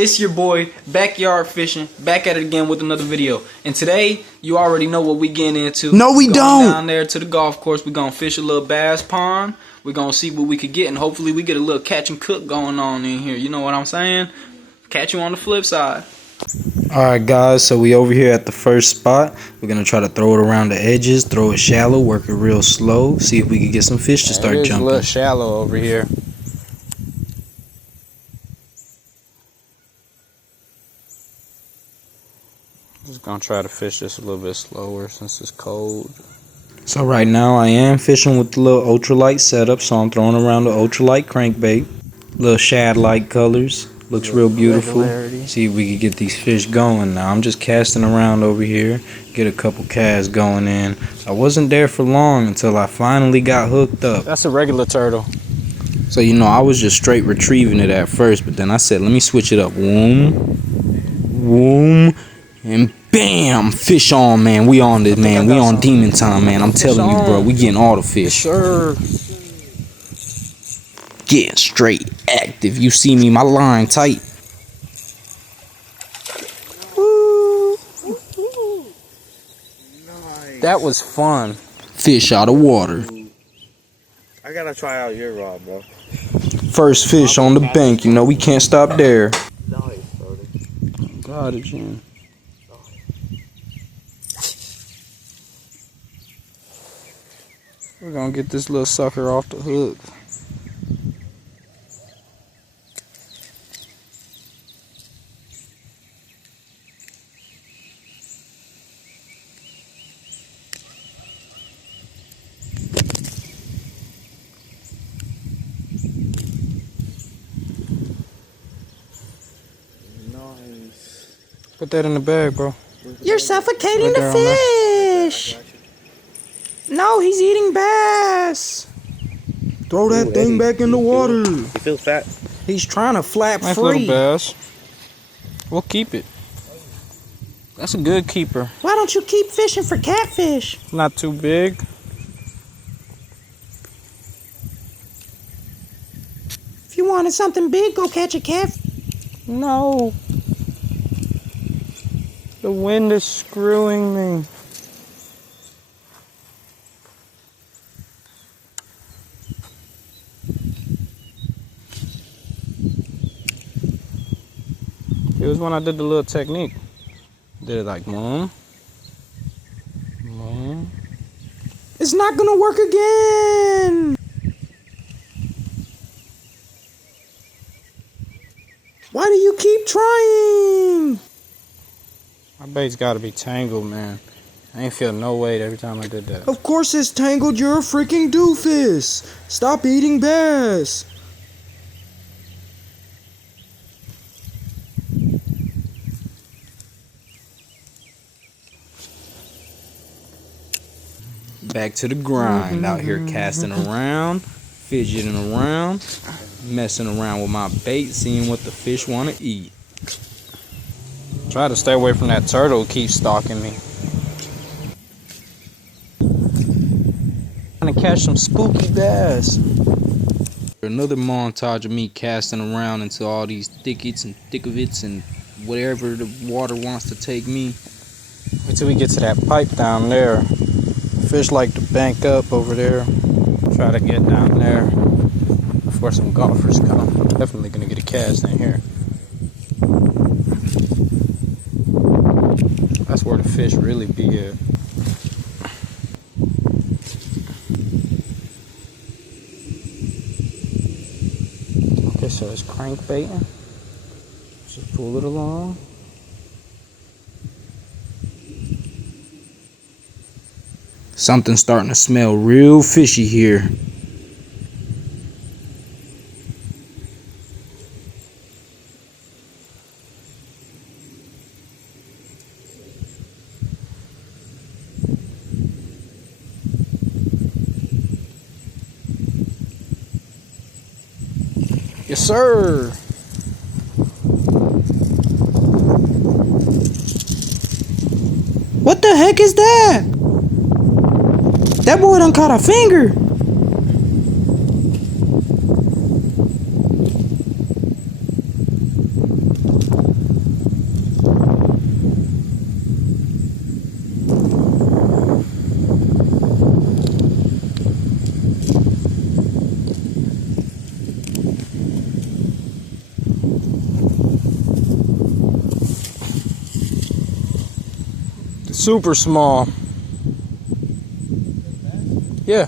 It's your boy, Backyard Fishing, back at it again with another video. And today, you already know what we getting into. No, we don't. Down there to the golf course, we're going to fish a little bass pond. We're going to see what we could get, and hopefully we get a little catch and cook going on in here. You know what I'm saying? Catch you on the flip side. Alright guys, so we over here at the first spot. We're going to try to throw it around the edges, throw it shallow, work it real slow, see if we can get some fish to start jumping. It's a little shallow over here. Just gonna try to fish this a little bit slower since it's cold. So right now I am fishing with the little ultralight setup, so I'm throwing around the ultralight crankbait. Little shad-like colors. Looks real beautiful. See if we can get these fish going now. I'm just casting around over here. Get a couple casts going in. I wasn't there for long until I finally got hooked up. That's a regular turtle. So you know, I was just straight retrieving it at first, but then I said, let me switch it up. Woom. Woom. And bam! Fish on, man. We on this, man. We on demon time, man. I'm telling you, bro. We getting all the fish. Sure. Getting straight active. You see me, my line tight. Woo. Nice. That was fun. Fish out of water. I gotta try out your rod, bro. First fish on the bank. You know, we can't stop there. Nice, brother. Got it, Jim. We're gonna get this little sucker off the hook. Nice. Put that in the bag, bro. You're suffocating the fish. No, he's eating bass. Throw that thing back in the water. He feels fat. He's trying to flap Nice free. little bass. We'll keep it. That's a good keeper. Why don't you keep fishing for catfish? Not too big. If you wanted something big, go catch a catfish. No. The wind is screwing me. It was when I did the little technique. Did it like mom. It's not gonna work again. Why do you keep trying? My bait's gotta be tangled, man. I ain't feel no weight every time I did that. Of course it's tangled, you're a freaking doofus. Stop eating bass. Back to the grind, out here casting around, fidgeting around, messing around with my bait, seeing what the fish want to eat. Try to stay away from that turtle who keeps stalking me. Trying to catch some spooky bass. Another montage of me casting around into all these thickets and thickavits and whatever the water wants to take me. Wait till we get to that pipe down there. Fish like to bank up over there. Try to get down there before some golfers come. Definitely gonna get a cast in here. That's where the fish really be at. Okay, so it's crankbaiting. Just pull it along. Something's starting to smell real fishy here. Yes, sir. What the heck is that? That boy done caught a finger. Super small. Yeah.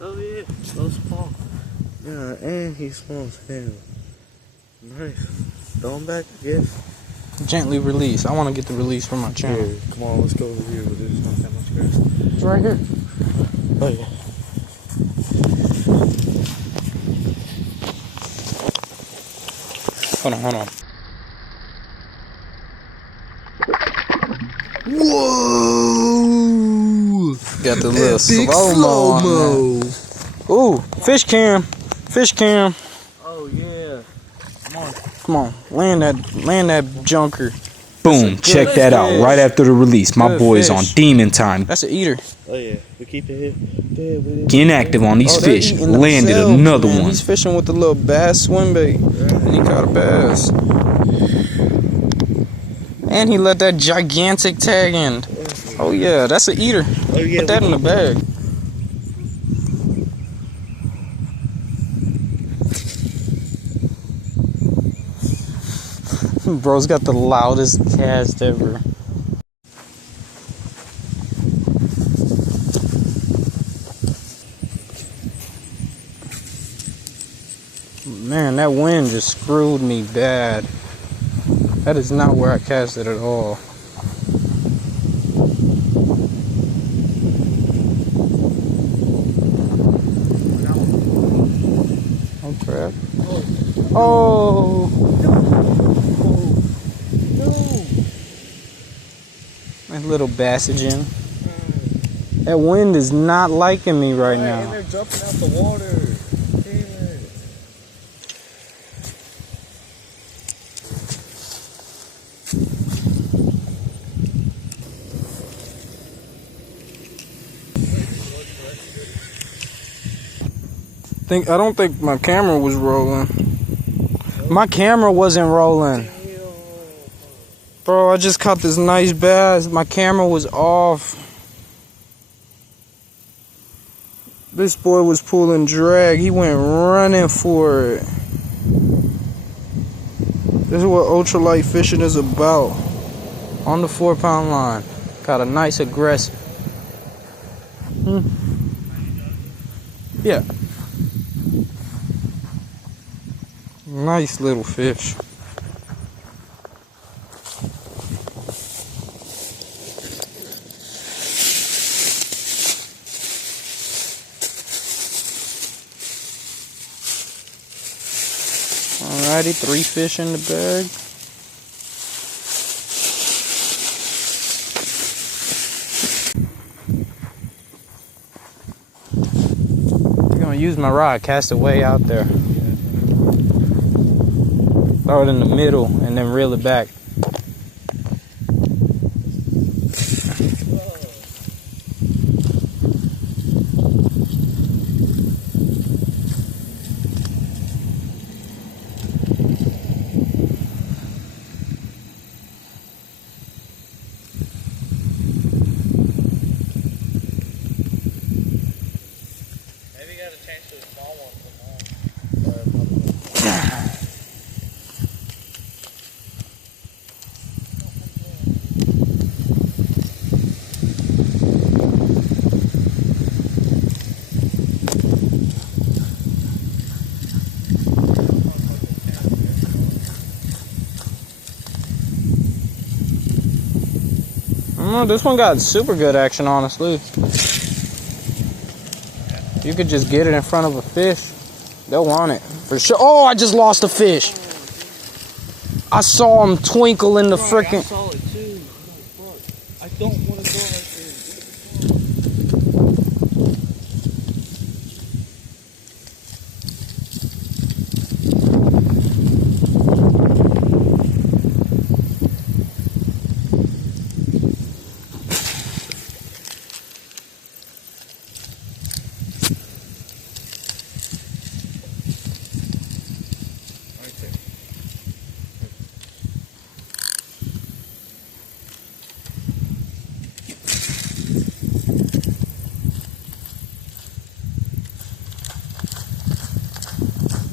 Oh yeah, so small. Yeah, and he's small as hell. Nice. Throw him back, I guess. Gently release. I want to get the release from my channel. Here, come on, let's go over here with this. Not that much grass. It's right here. Oh yeah. Hold on, hold on. Whoa! Got the little slow-mo. Ooh, fish cam. Fish cam. Oh yeah. Come on. Land that junker. Boom, check that out fish. right after the release. My Good boy's on fish. demon time. That's an eater. Oh yeah. We keep it here. Getting active on these they're fish. eating Landed themselves, another man. one. He's fishing with the little bass swim bait. And he caught a bass. And he let that gigantic tag in. Oh yeah, that's an eater. Oh yeah. Put that in the bag. Bro's got the loudest cast ever. Man, that wind just screwed me bad. That is not where I cast it at all. Oh crap. Oh! That little bassagen. That wind is not liking me right now. And they're jumping out the water. Damn it. I don't think my camera was rolling. My camera wasn't rolling. Bro, I just caught this nice bass. My camera was off. This boy was pulling drag. He went running for it. This is what ultralight fishing is about. On the 4-pound line. Got a nice aggressive. Yeah. Nice little fish. Alrighty, 3 fish in the bag. I'm gonna use my rod, cast it way out there. Throw it in the middle and then reel it back. Maybe you gotta change to a small one for now. This one got super good action, honestly. You could just get it in front of a fish. They'll want it for sure. Oh, I just lost a fish. I saw him twinkle in the frickin'. I saw it too. Fuck. I don't want to go like this.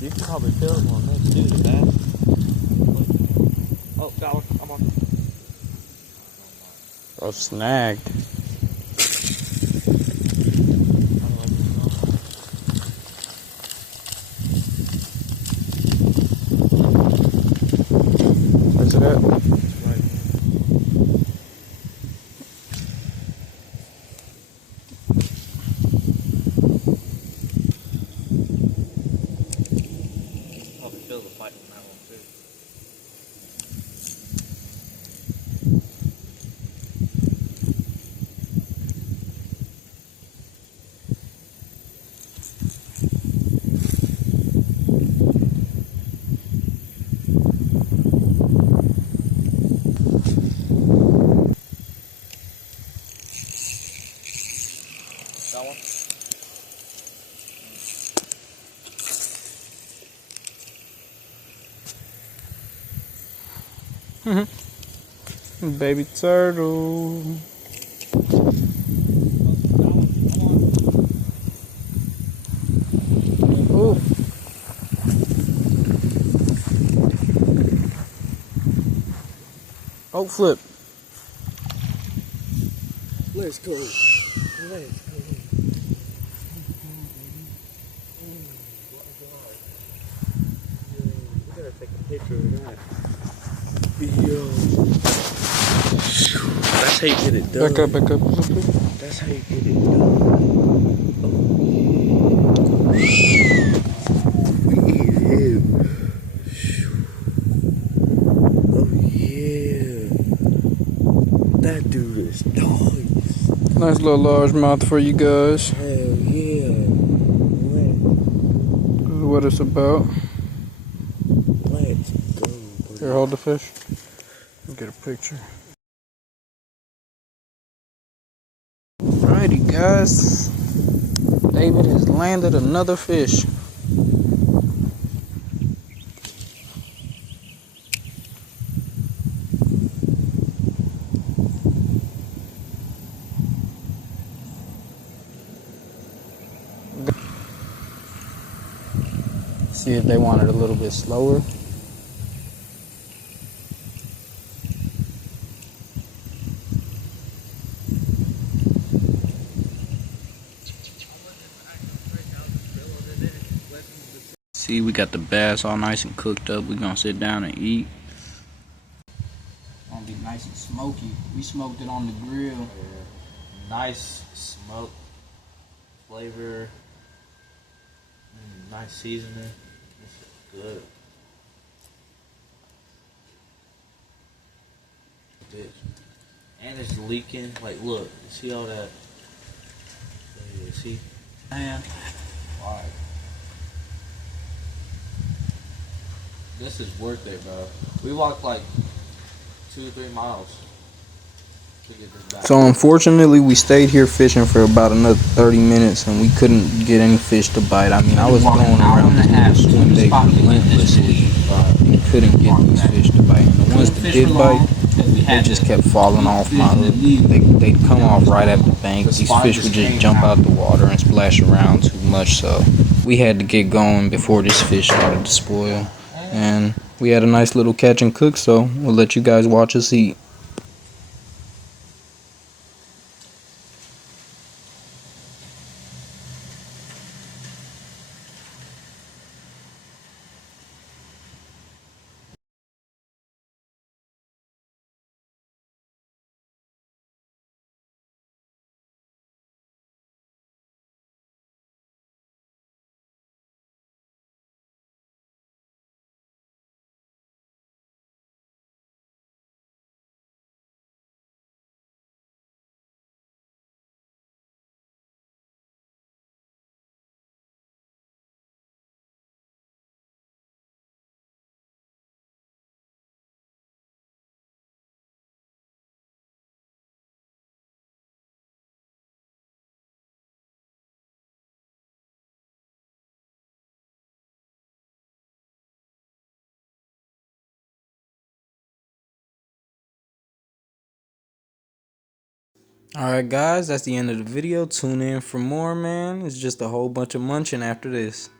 You can probably tell them on that too, the bass. Oh, got one. I'm on. Bro, snagged. Where's it at? Oh, feel the fight on that one too. Got one. Baby turtle. Ooh. Oh, flip. Let's go. Let's go. We gotta take a picture of that. Yo. That's how you get it done. Back up, back up. That's how you get it done. Oh, yeah. We eat him. Oh, yeah. That dude is nice. Nice little largemouth for you guys. Hell yeah. This is what it's about. Let's go, buddy. Here, hold the fish. Get a picture. Alrighty, guys. David has landed another fish. See if they want it a little bit slower. See, we got the bass all nice and cooked up. We're gonna sit down and eat. Gonna be nice and smoky. We smoked it on the grill. Yeah. Nice smoke flavor. Nice seasoning. This is good. This. And it's leaking. Like, look, you see all that? Yeah, see? Man, alright. This is worth it, bro. We walked like 2 or 3 miles to get this back. So unfortunately, we stayed here fishing for about another 30 minutes, and we couldn't get any fish to bite. I mean, I was going around this little swim bait relentlessly. And couldn't get these fish to bite. And the ones that did bite, they just kept falling off my hook. They'd come off right at the bank. These fish would just jump out the water and splash around too much, so we had to get going before this fish started to spoil. And we had a nice little catch and cook, so we'll let you guys watch us eat. Alright guys, that's the end of the video. Tune in for more, man. It's just a whole bunch of munching after this.